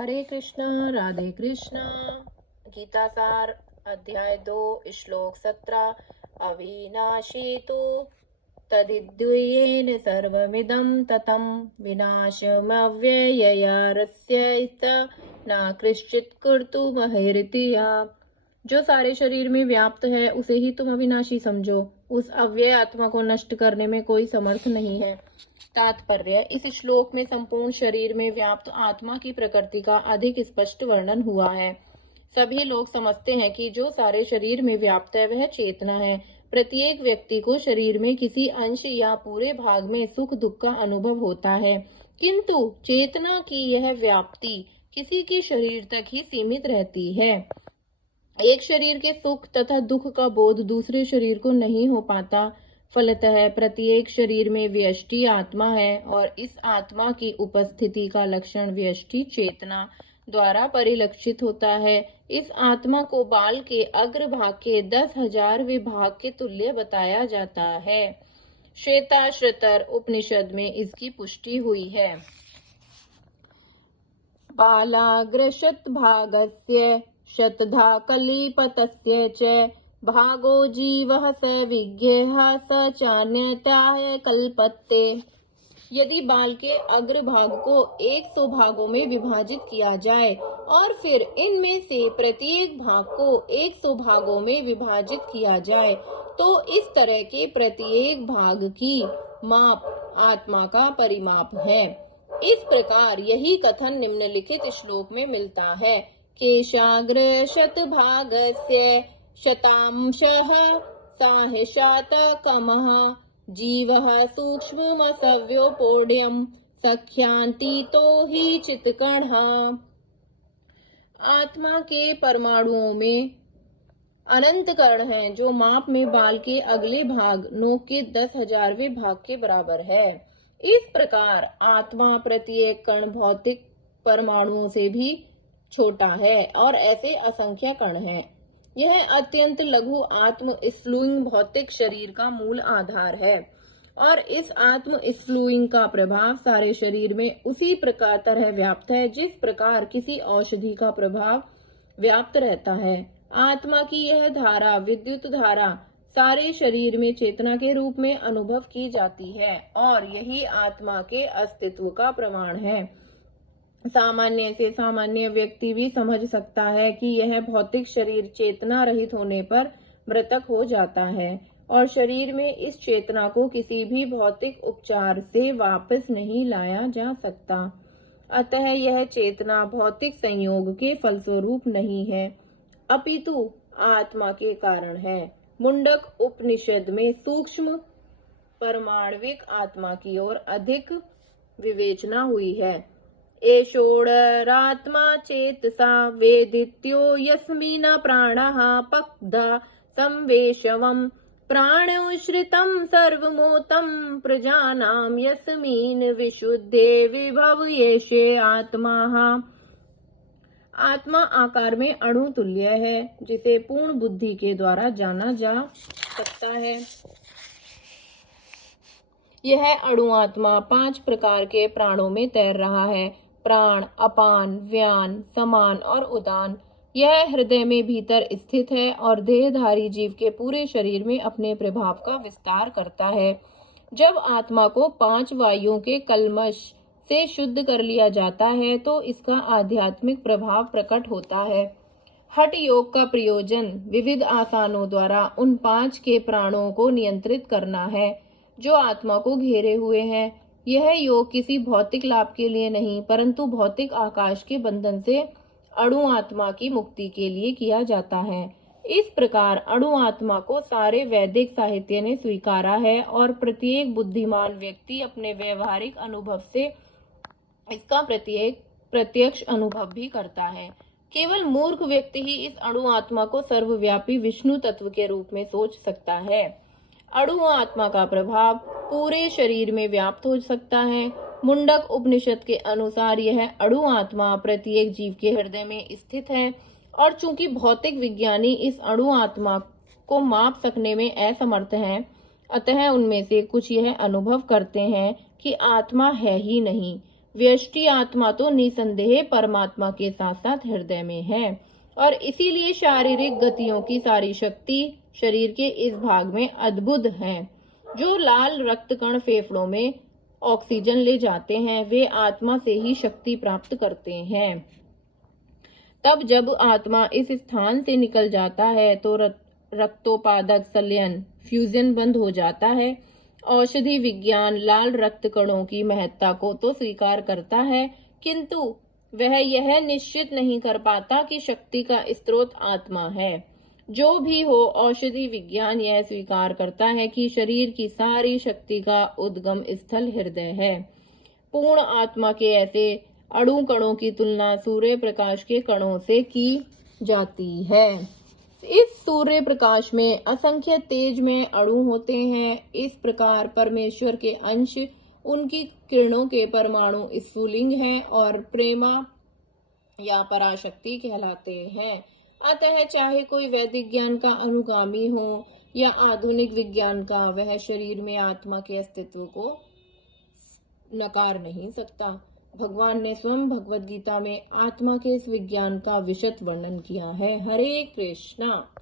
हरे कृष्णा राधे कृष्णा। गीता सार अध्याय 2 श्लोक 17। अविनाशी तो तदिद्वियेन सर्वमिदं ततं विनाशमव्यययारस्य न कश्चित् कर्तुमर्हति। जो सारे शरीर में व्याप्त है उसे ही तुम अविनाशी समझो। उस अव्यय आत्मा को नष्ट करने में कोई समर्थ नहीं है। तात्पर्य: इस श्लोक में संपूर्ण शरीर में व्याप्त आत्मा की प्रकृति का अधिक स्पष्ट वर्णन हुआ है। सभी लोग समझते हैं कि जो सारे शरीर में व्याप्त है वह चेतना है। प्रत्येक व्यक्ति को शरीर में किसी अंश या पूरे भाग में सुख दुख का अनुभव होता है, किंतु चेतना की यह व्याप्ति किसी के शरीर तक ही सीमित रहती है। एक शरीर के सुख तथा दुख का बोध दूसरे शरीर को नहीं हो पाता। फलतः प्रत्येक शरीर में व्यष्टि आत्मा है और इस आत्मा की उपस्थिति का लक्षण व्यष्टि चेतना द्वारा परिलक्षित होता है। इस आत्मा को बाल के अग्रभाग के 10,000वें भाग के तुल्य बताया जाता है। श्वेताश्वतर उपनिषद में इसकी पुष्टि हुई है। बालाग्रशत भागस्य शतधा कलिपतस्य च भागो जीवः स विज्ञेयः स चान्यताय कल्पते। यदि बाल के अग्रभाग को 100 भागों में विभाजित किया जाए और फिर इनमें से प्रत्येक भाग को 100 भागों में विभाजित किया जाए तो इस तरह के प्रत्येक भाग की माप आत्मा का परिमाप है। इस प्रकार यही कथन निम्नलिखित श्लोक में मिलता है। केशाग्र शतभागस्य शतांशः साहशातकमः जीवः सूक्ष्ममसव्योपोड्यं सख्यान्तितो हि चित्कणः। आत्मा के परमाणुओं में अनंत कण हैं जो माप में बाल के अगले भाग नोक के 10,000वें भाग के बराबर है। इस प्रकार आत्मा प्रत्येक कण भौतिक परमाणुओं से भी छोटा है और ऐसे असंख्य कण हैं। यह अत्यंत लघु आत्म स्फुलिंग भौतिक शरीर का मूल आधार है और इस आत्म स्फुलिंग का प्रभाव सारे शरीर में उसी प्रकार तरह व्याप्त है जिस प्रकार किसी औषधि का प्रभाव व्याप्त रहता है। आत्मा की यह धारा विद्युत धारा सारे शरीर में चेतना के रूप में अनुभव की जाती है और यही आत्मा के अस्तित्व का प्रमाण है। सामान्य से सामान्य व्यक्ति भी समझ सकता है कि यह भौतिक शरीर चेतना रहित होने पर मृतक हो जाता है और शरीर में इस चेतना को किसी भी भौतिक उपचार से वापस नहीं लाया जा सकता। अतः यह चेतना भौतिक संयोग के फलस्वरूप नहीं है अपितु आत्मा के कारण है। मुंडक उपनिषद में सूक्ष्म परमाणविक आत्मा की ओर अधिक विवेचना हुई है। एषोडरात्मा चेतसा वेदित्यो यस्मिन् प्राणः पक्धा संवेशवम् प्राणोश्रितं सर्वमोतं प्रजानां यस्मिन् विशुद्धे विभवयेषे आत्मा। आत्मा आकार में अणु तुल्य है जिसे पूर्ण बुद्धि के द्वारा जाना जा सकता है। यह अणु आत्मा 5 प्रकार के प्राणों में तैर रहा है: प्राण, अपान, व्यान, समान और उदान। यह हृदय में भीतर स्थित है और देहधारी जीव के पूरे शरीर में अपने प्रभाव का विस्तार करता है। जब आत्मा को 5 वायुओं के कल्मश से शुद्ध कर लिया जाता है तो इसका आध्यात्मिक प्रभाव प्रकट होता है। हठ योग का प्रयोजन विविध आसनों द्वारा उन 5 के प्राणों को नियंत्रित करना है जो आत्मा को घेरे हुए हैं। यह योग किसी भौतिक लाभ के लिए नहीं परंतु भौतिक आकाश के बंधन से अणु आत्मा की मुक्ति के लिए किया जाता है। इस प्रकार अणु आत्मा को सारे वैदिक साहित्य ने स्वीकारा है और प्रत्येक बुद्धिमान व्यक्ति अपने व्यवहारिक अनुभव से इसका प्रत्यक्ष अनुभव भी करता है। केवल मूर्ख व्यक्ति ही इस अणु आत्मा को सर्वव्यापी विष्णु तत्व के रूप में सोच सकता है। अणु आत्मा का प्रभाव पूरे शरीर में व्याप्त हो सकता है। मुंडक उपनिषद के अनुसार यह अणु आत्मा प्रत्येक जीव के हृदय में स्थित है और चूंकि भौतिक विज्ञानी इस अणु आत्मा को माप सकने में असमर्थ हैं, अतः उनमें से कुछ यह अनुभव करते हैं कि आत्मा है ही नहीं। व्यष्टि आत्मा तो निसंदेह परमात्मा के साथ साथ हृदय में है और इसीलिए शारीरिक गतियों की सारी शक्ति शरीर के इस भाग में अद्भुत है। जो लाल रक्त कण फेफड़ों में ऑक्सीजन ले जाते हैं वे आत्मा से ही शक्ति प्राप्त करते हैं। तब जब आत्मा इस स्थान से निकल जाता है तो रक्तोपादक संलयन फ्यूजन बंद हो जाता है। औषधि विज्ञान लाल रक्त कणों की महत्ता को तो स्वीकार करता है, किंतु वह यह निश्चित नहीं कर पाता कि शक्ति का स्रोत आत्मा है। जो भी हो, औषधि विज्ञान यह स्वीकार करता है कि शरीर की सारी शक्ति का उद्गम स्थल हृदय है। पूर्ण आत्मा के ऐसे अणु कणों की तुलना सूर्य प्रकाश के कणों से की जाती है। इस सूर्य प्रकाश में असंख्य तेज में अणु होते हैं। इस प्रकार परमेश्वर के अंश उनकी किरणों के परमाणु स्फुलिंग हैं और प्रेमा या पराशक्ति कहलाते हैं। अतः चाहे कोई वैदिक ज्ञान का अनुगामी हो या आधुनिक विज्ञान का, वह शरीर में आत्मा के अस्तित्व को नकार नहीं सकता। भगवान ने स्वयं भगवद गीता में आत्मा के इस विज्ञान का विशद वर्णन किया है। हरे कृष्णा।